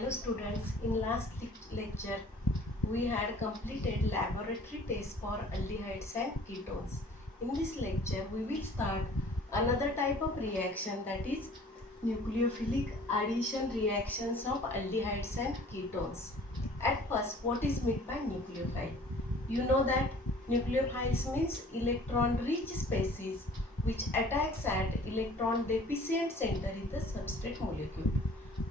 Hello students, in last lecture we had completed laboratory tests for aldehydes and ketones. In this lecture we will start another type of reaction, that is nucleophilic addition reactions of aldehydes and ketones. At first, what is meant by nucleophile? You know that nucleophiles means electron rich species which attacks at electron deficient center in the substrate molecule.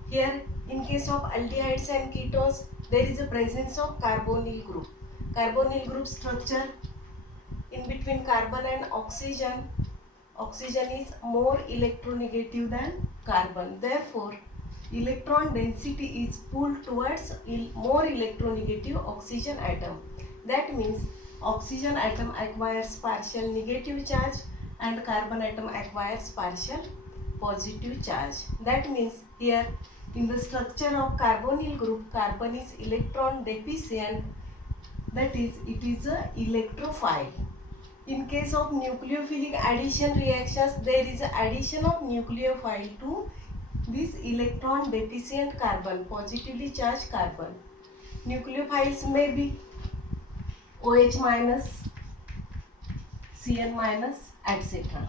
Here, in case of aldehydes and ketones, there is a presence of carbonyl group. Carbonyl group structure in between carbon and oxygen. Oxygen is more electronegative than carbon. Therefore, electron density is pulled towards more electronegative oxygen atom. That means oxygen atom acquires partial negative charge and carbon atom acquires partial positive charge. That means here in the structure of carbonyl group, carbon is electron deficient, that is it is a electrophile. In case of nucleophilic addition reactions, there is addition of nucleophile to this electron deficient carbon, positively charged carbon. Nucleophiles may be OH minus, Cn minus, etc.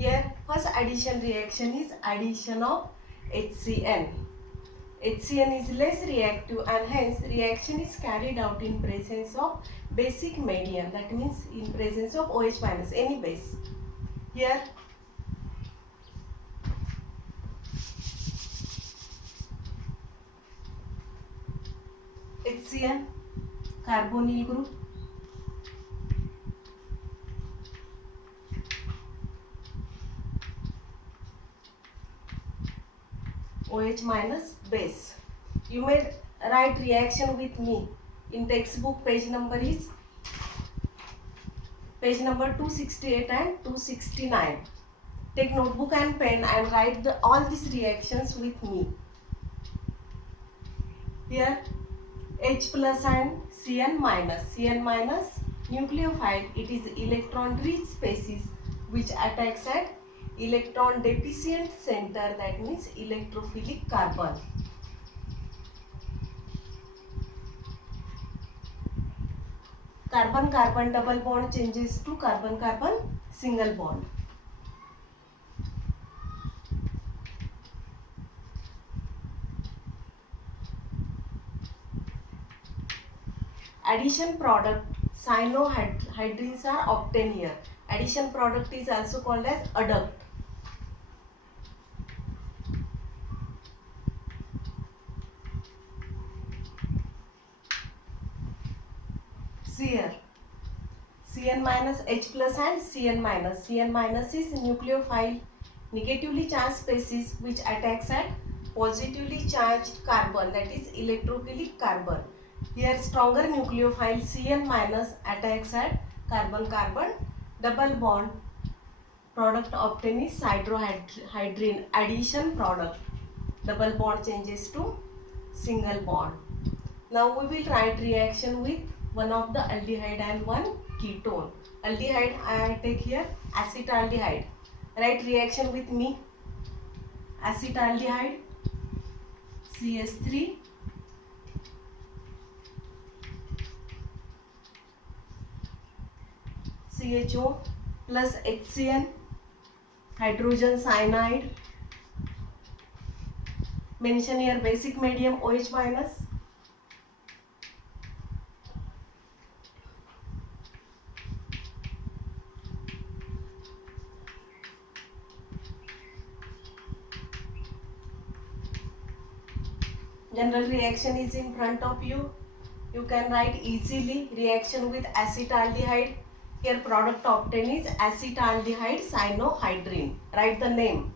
Here first addition reaction is addition of HCN. HCN is less reactive and hence reaction is carried out in presence of basic medium, that means in presence of OH minus, any base. Here HCN, carbonyl group, OH minus base. You may write reaction with me. In textbook page number is page number 268 and 269. Take notebook and pen and write all these reactions with me. Here H plus and Cn minus. Cn minus nucleophile, it is electron rich species which attacks at electron deficient center, that means electrophilic carbon. Carbon carbon double bond changes to carbon carbon single bond. Addition product cyanohydrines are obtained here. Addition product is also called as adduct. Here Cn minus, H plus and Cn minus. Cn minus is nucleophile negatively charged species which attacks at positively charged carbon, that is electrophilic carbon. Here stronger nucleophile Cn minus attacks at carbon carbon double bond. Product obtained is cyanohydrin addition product. Double bond changes to single bond. Now we will write reaction with one of the aldehyde and one ketone. Aldehyde I take here acetaldehyde. Write reaction with me. Acetaldehyde CH3 CHO plus HCN hydrogen cyanide. Mention here basic medium OH minus. General reaction is in front of you. You can write easily reaction with acetaldehyde. Here product obtained is acetaldehyde cyanohydrin. Write the name.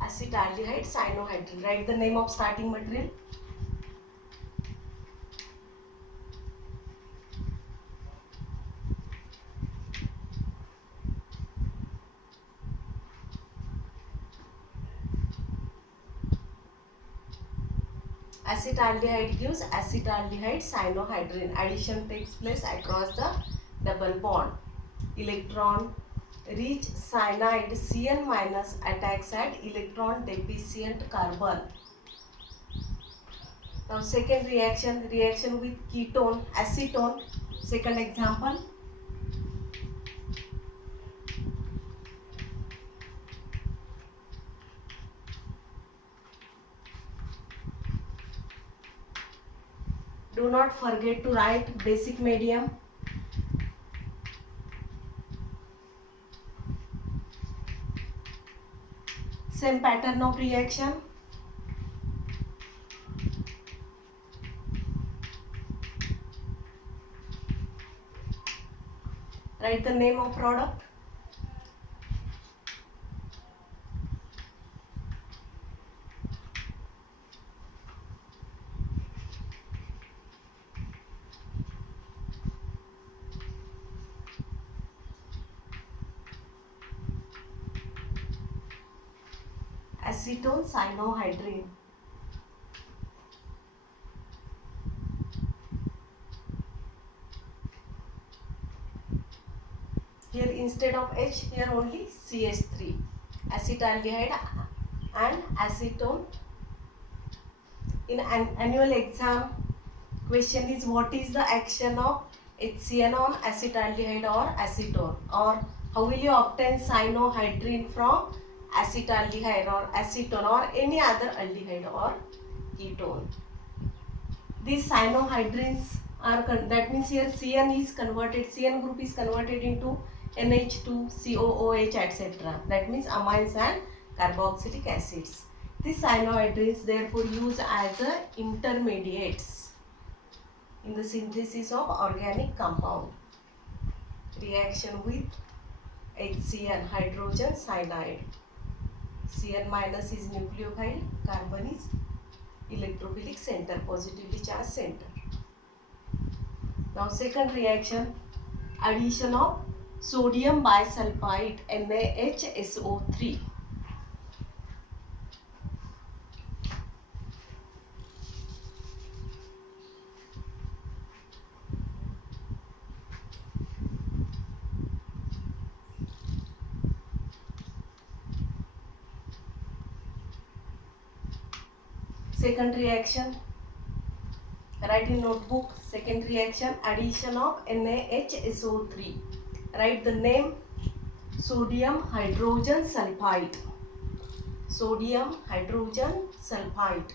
Acetaldehyde cyanohydrin. Write the name of starting material. Acetaldehyde gives acetaldehyde cyanohydrin. Addition takes place across the double bond. Electron rich cyanide Cn minus attacks at electron deficient carbon. Now second reaction with ketone acetone. Second example. Do not forget to write basic medium. Same pattern of reaction. Write the name of product. Acetone cyanohydrin. Here instead of H, here only CH3. Acetaldehyde and acetone. In an annual exam, question is what is the action of HCN on acetaldehyde or acetone, or how will you obtain cyanohydrin from acetaldehyde or acetone or any other aldehyde or ketone. These cyanohydrins are that means here CN is converted, CN group is converted into NH2, COOH, etc. That means amines and carboxylic acids. These cyanohydrins therefore used as intermediates in the synthesis of organic compound. Reaction with HCN, hydrogen cyanide. Cn minus is nucleophile, carbon is electrophilic center, positively charged center. Now second reaction, addition of sodium bisulfite NaHSO3. Second reaction, write in notebook. Second reaction, addition of NaHSO3. Write the name, sodium hydrogen sulfide. Sodium hydrogen sulfide.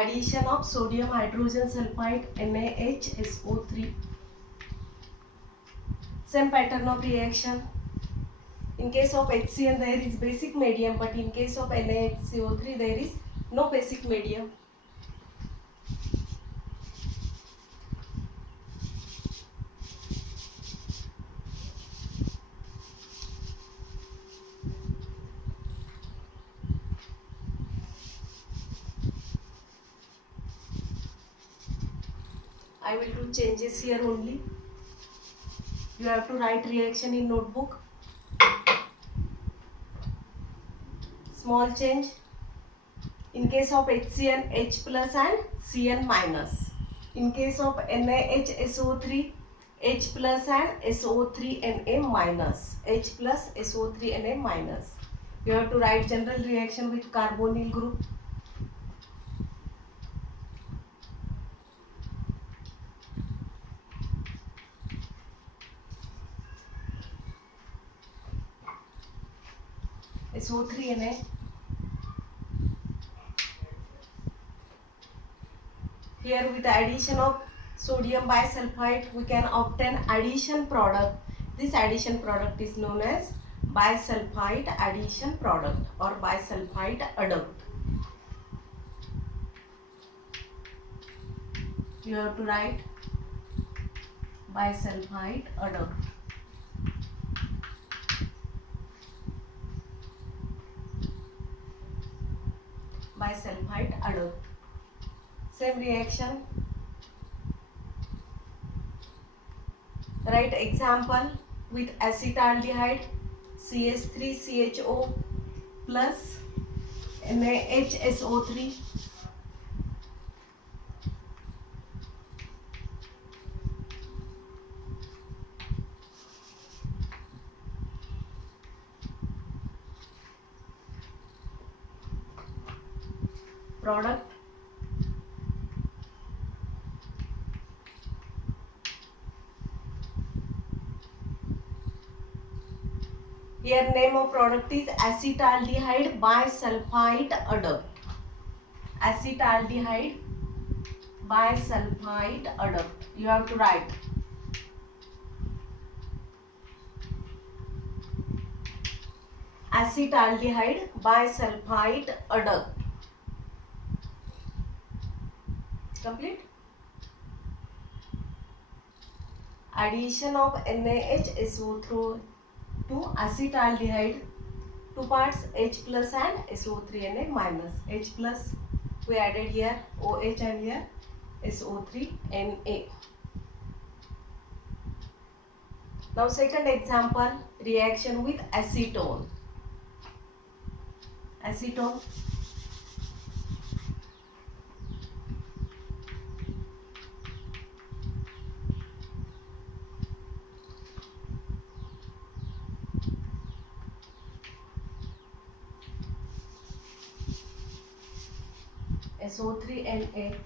Addition of sodium hydrogen sulfide NaHSO3. Same pattern of reaction. In case of HCN there is basic medium, but in case of NaHCO3 there is no basic medium. I will do changes here only. You have to write reaction in notebook. Small change. In case of HCN, H plus and Cn minus. In case of NaHSO3, H plus and SO3Na minus. H plus SO3Na minus. You have to write general reaction with carbonyl group. SO3Na. Here with the addition of sodium bisulfite we can obtain addition product. This addition product is known as bisulfite addition product or bisulfite adduct. You have to write bisulfite adduct. Bisulfite adduct. Same reaction. Write example with acetaldehyde CH3CHO plus NaHSO3. Product. Here name of product is acetaldehyde bisulfite adduct. Acetaldehyde bisulfite adduct. You have to write. Acetaldehyde bisulfite adduct. Complete. Addition of NaHSO3 to acetaldehyde, two parts H plus and SO3 Na minus. H plus we added here OH and here SO3 Na. Now second example, reaction with acetone. Acetone. SO3 Na.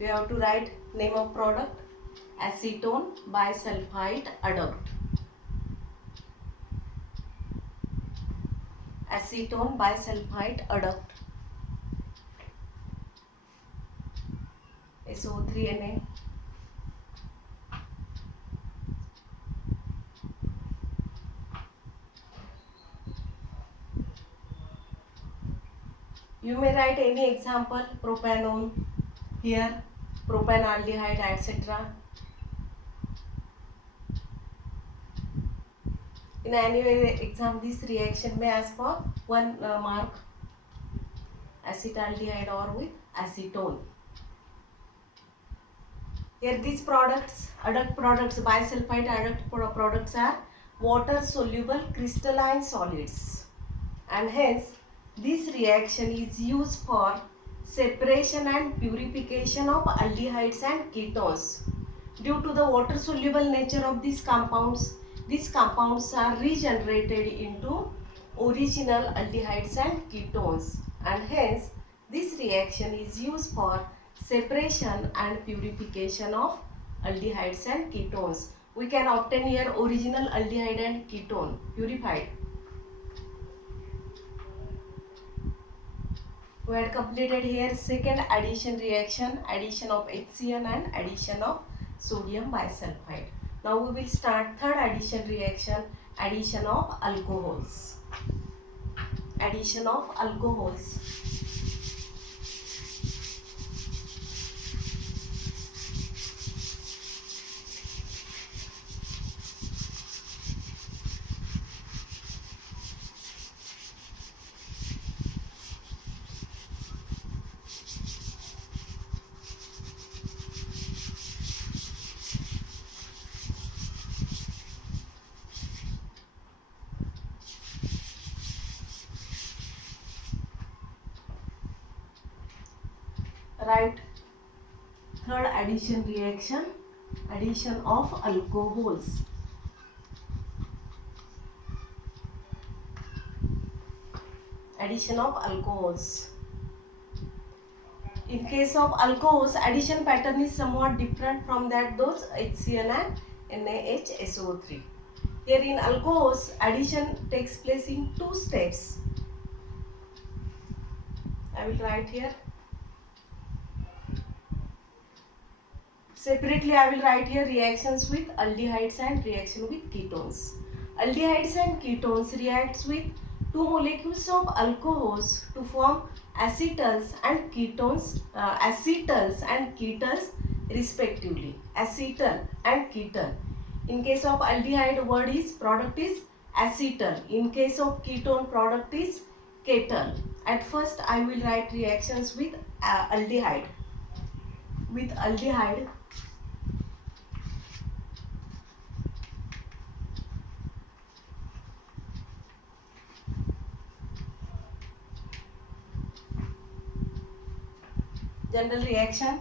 We have to write name of product acetone bisulfite adduct. Acetone bisulfite adduct. SO3 Na. You may write any example, propanone here, propanaldehyde, etc. In any way exam, this reaction may ask for 1 mark, acetaldehyde or with acetone. Here these products, adduct products, bisulfite adduct products are water soluble crystalline solids, and hence this reaction is used for separation and purification of aldehydes and ketones. Due to the water soluble nature of these compounds are regenerated into original aldehydes and ketones, and hence this reaction is used for separation and purification of aldehydes and ketones. We can obtain here original aldehyde and ketone purified. We had completed here second addition reaction, addition of HCl and addition of sodium bisulfite. Now we will start third addition reaction, addition of alcohols. Addition of alcohols. Write third addition reaction, addition of alcohols. Addition of alcohols. In case of alcohols, addition pattern is somewhat different from that those HCl and NaHSO3. Here in alcohols, addition takes place in two steps. I will write here. Separately, I will write here reactions with aldehydes and reaction with ketones. Aldehydes and ketones reacts with two molecules of alcohols to form acetals and ketones, acetals and ketals respectively. Acetal and ketal. In case of aldehyde, word is product is acetal. In case of ketone, product is ketal. At first, I will write reactions with aldehyde. with aldehyde. General reaction.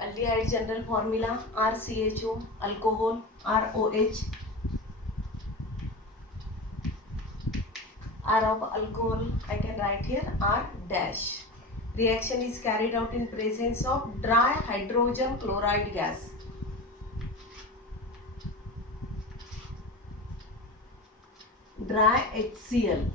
Aldehyde general formula RCHO, alcohol ROH. R of alcohol I can write here R dash. Reaction is carried out in presence of dry hydrogen chloride gas. Dry HCl.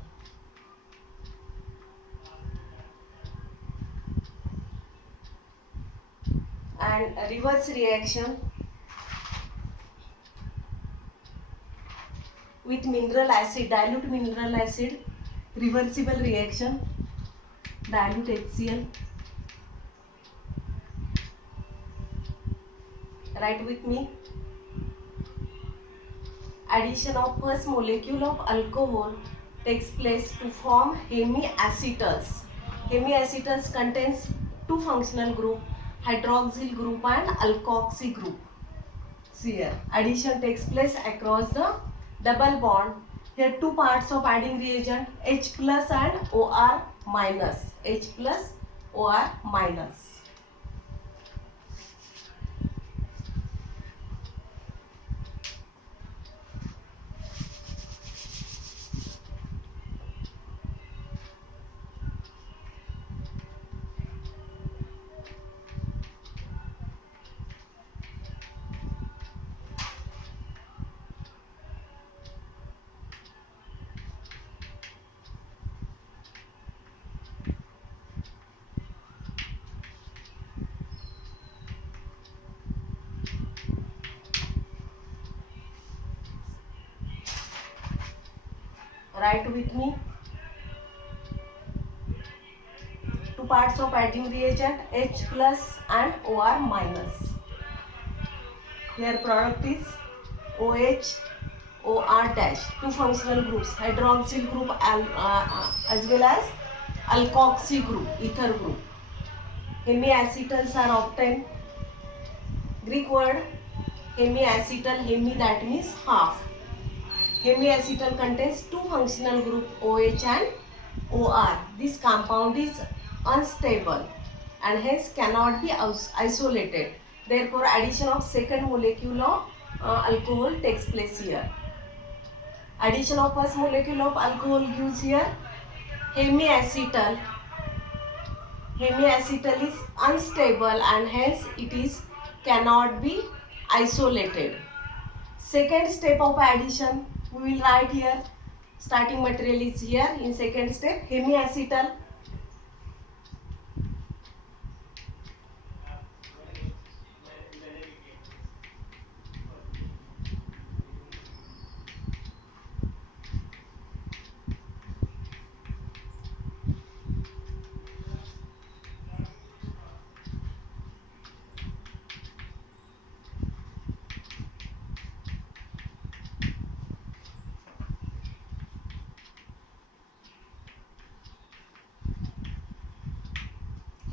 And a reverse reaction with mineral acid, dilute mineral acid, reversible reaction, dilute HCl. Write with me. Addition of first molecule of alcohol takes place to form hemiacetals. Hemiacetals contains two functional group, hydroxyl group and alkoxy group. See here, addition takes place across the double bond. Here two parts of adding reagent, H plus and OR minus. H plus OR minus. Write with me. Two parts of adding reagent, H plus and OR minus. Here product is OH, OR dash. Two functional groups, hydroxyl group as well as alkoxy group, ether group. Hemiacetals are obtained. Greek word hemiacetal, hemi that means half. Hemiacetal contains two functional group OH and OR. This compound is unstable and hence cannot be isolated. Therefore, addition of second molecule of alcohol takes place here. Addition of first molecule of alcohol gives here hemiacetal. Hemiacetal is unstable and hence it is cannot be isolated. Second step of addition, we will write here. Starting material is here in second step, hemiacetal.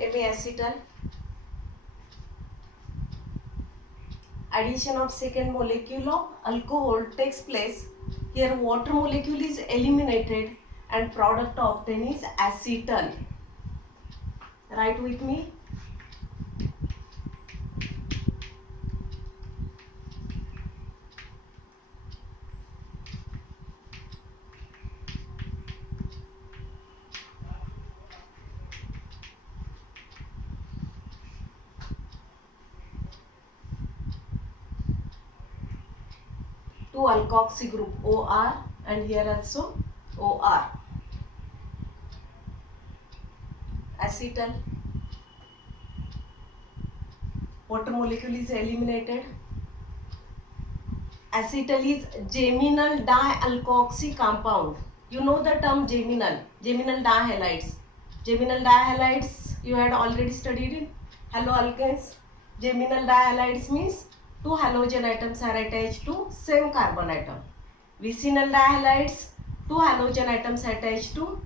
Hemiacetal. Addition of second molecule of alcohol takes place. Here water molecule is eliminated and product obtained is acetal. Write with me. Two alkoxy group OR and here also OR. Acetal. Water molecule is eliminated. Acetal is geminal dialkoxy compound. You know the term geminal. Geminal dihalides. Geminal dihalides you had already studied in haloalkanes. Geminal dihalides means two halogen atoms are attached to same carbon atom. Vicinal dihalides, two halogen atoms attached to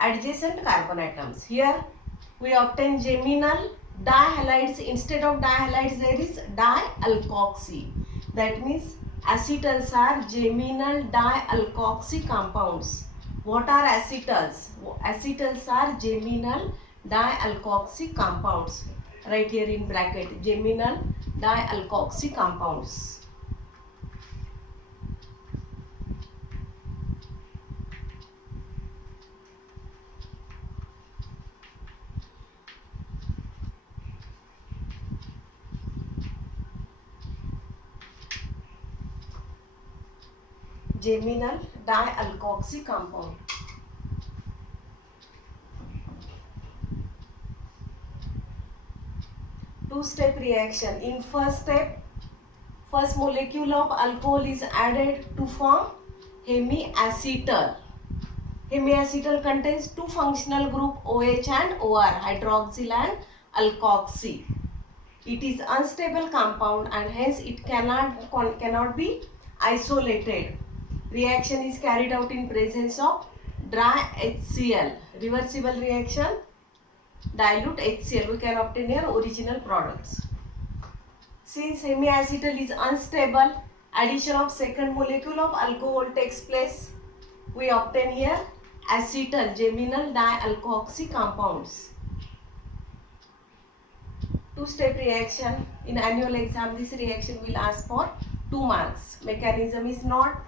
adjacent carbon atoms. Here we obtain geminal dihalides. Instead of dihalides there is dialkoxy. That means acetals are geminal dialkoxy compounds. What are acetals? Acetals are geminal dialkoxy compounds. Right here in bracket, geminal dialkoxy compounds. Geminal dialkoxy compound. Two-step reaction. In first step, first molecule of alcohol is added to form hemiacetal. Hemiacetal contains two functional group OH and OR, hydroxyl and alkoxy. It is unstable compound and hence it cannot be isolated. Reaction is carried out in presence of dry HCl. Reversible reaction, dilute HCl. We can obtain here original products. Since hemiacetal is unstable, addition of second molecule of alcohol takes place. We obtain here acetal, geminal dialkoxy compounds. Two-step reaction. In annual exam, this reaction will ask for 2 marks. Mechanism is not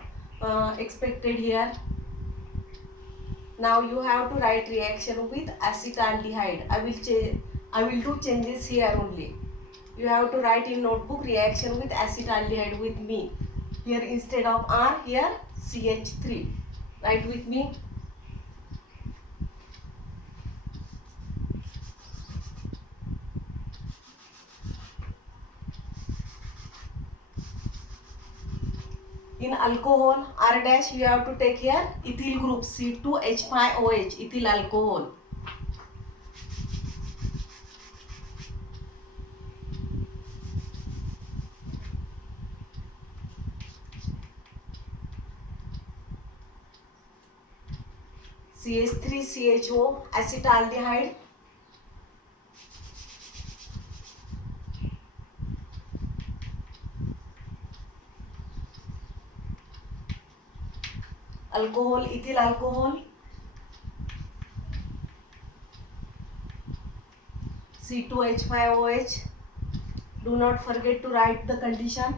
expected here. Now you have to write reaction with acetaldehyde. I will do changes here only. You have to write in notebook reaction with acetaldehyde with me. Here instead of R, here CH3. Write with me. In alcohol, R dash you have to take here ethyl group C2H5OH, ethyl alcohol. CH3CHO, acetaldehyde. Alcohol, ethyl alcohol. C2H5OH. Do not forget to write the condition.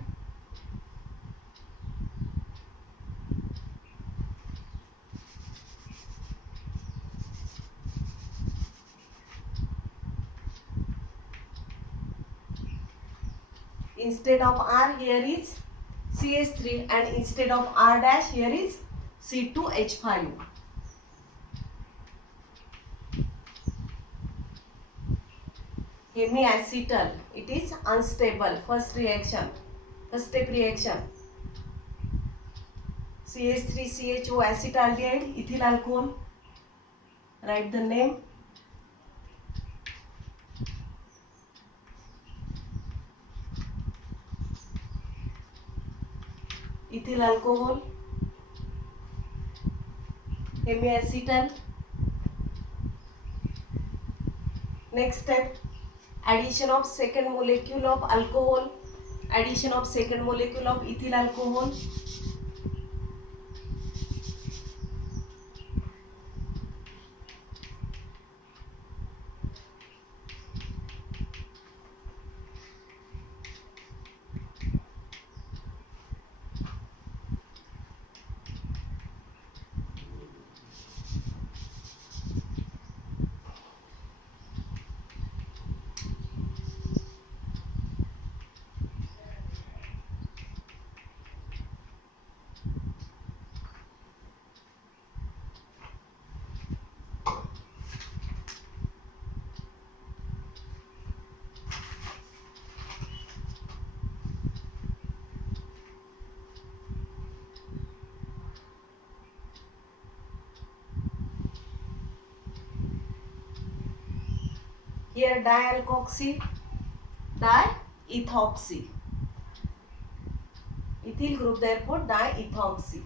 Instead of R, here is CH3 and instead of R dash, here is C2H5. Hemiacetal, it is unstable. First reaction, first step reaction. CH3CHO acetaldehyde, ethyl alcohol. Write the name. Ethyl alcohol, hemiacetal. Next step, addition of second molecule of alcohol, addition of second molecule of ethyl alcohol. Here dialkoxy, diethoxy. Ethyl group, therefore diethoxy.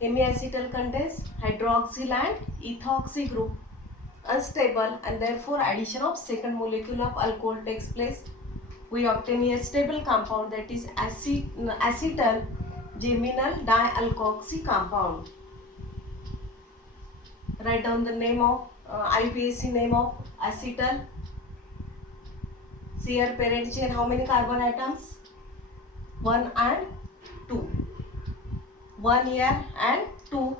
Hemiacetal contains hydroxyl and ethoxy group, unstable, and therefore addition of second molecule of alcohol takes place. We obtain a stable compound, that is acetal geminal dialkoxy compound. Write down the name of IUPAC name of acetal. See here, parent chain, how many carbon atoms? 1 and 2. 1 here and 2.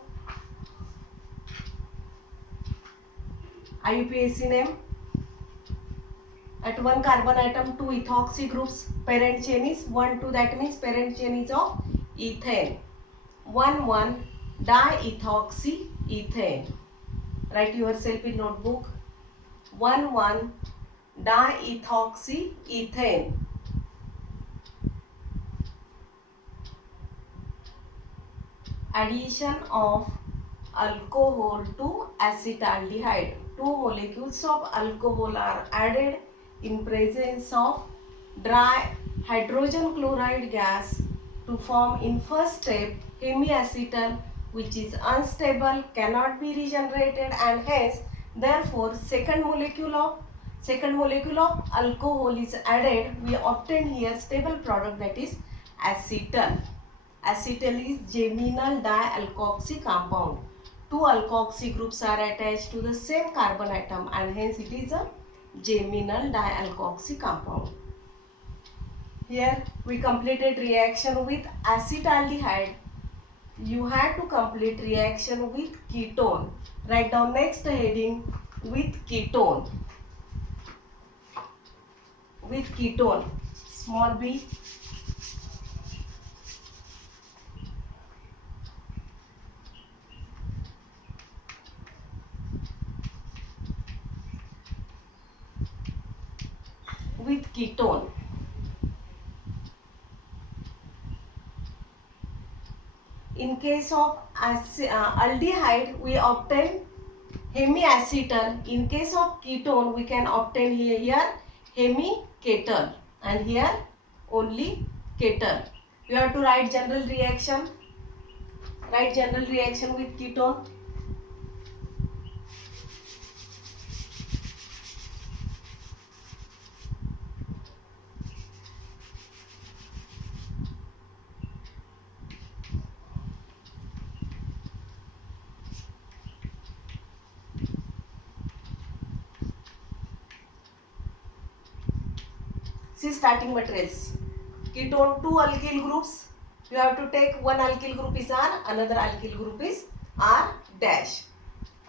IUPAC name. At one carbon atom, 2 ethoxy groups. Parent chain is 1, 2. That means parent chain is of ethane. 1, 1 diethoxy ethane. Write yourself in notebook. 1, 1 diethoxy ethane. Addition of alcohol to acetaldehyde. 2 molecules of alcohol are added in presence of dry hydrogen chloride gas to form in first step hemiacetal, which is unstable, cannot be regenerated, and hence therefore second molecule of alcohol is added. We obtain here stable product, that is acetal. Acetal is geminal dialkoxy compound. 2 alkoxy groups are attached to the same carbon atom, and hence it is a geminal dialkoxy compound. Here we completed reaction with acetaldehyde. You had to complete reaction with ketone. Write down next heading, with ketone. With ketone, small b. With ketone. In case of aldehyde, we obtain hemiacetal. In case of ketone, we can obtain here hemiketal, and here only ketal. You have to write general reaction. Write general reaction with ketone. See starting materials. Ketone, 2 alkyl groups. You have to take one alkyl group is R, another alkyl group is R dash.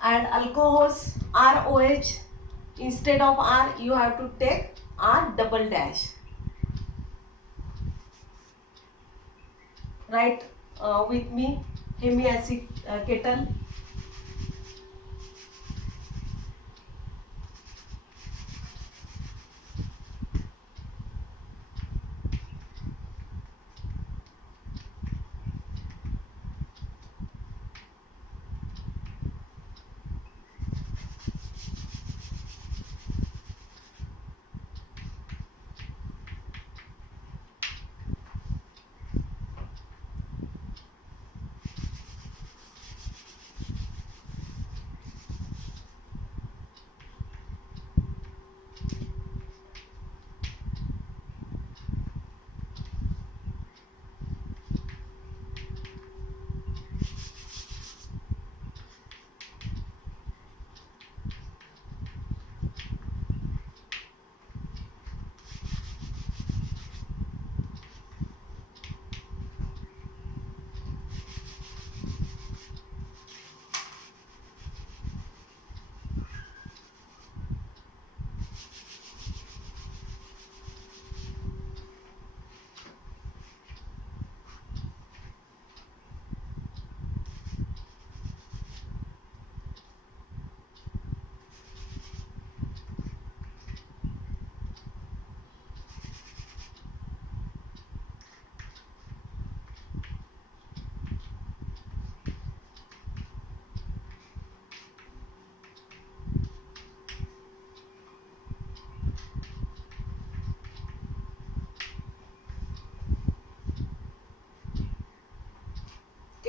And alcohols ROH, instead of R you have to take R double dash. Write with me hemiacetal.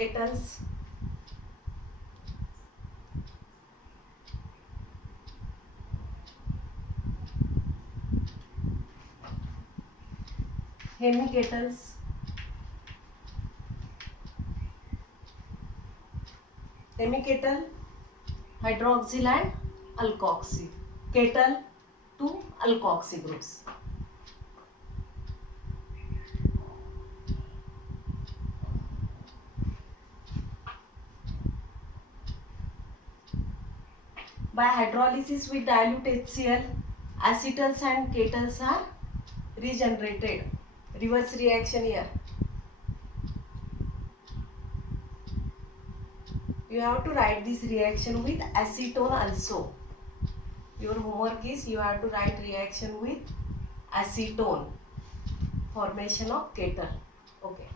ketons. Hemiketals. Hemiketal, hydroxyl and alkoxy. Ketal, 2 alkoxy groups. By hydrolysis we dilute HCl, acetals and ketals are regenerated. Reverse reaction here. You have to write this reaction with acetone also. Your homework is you have to write reaction with acetone. Formation of ketal. Okay.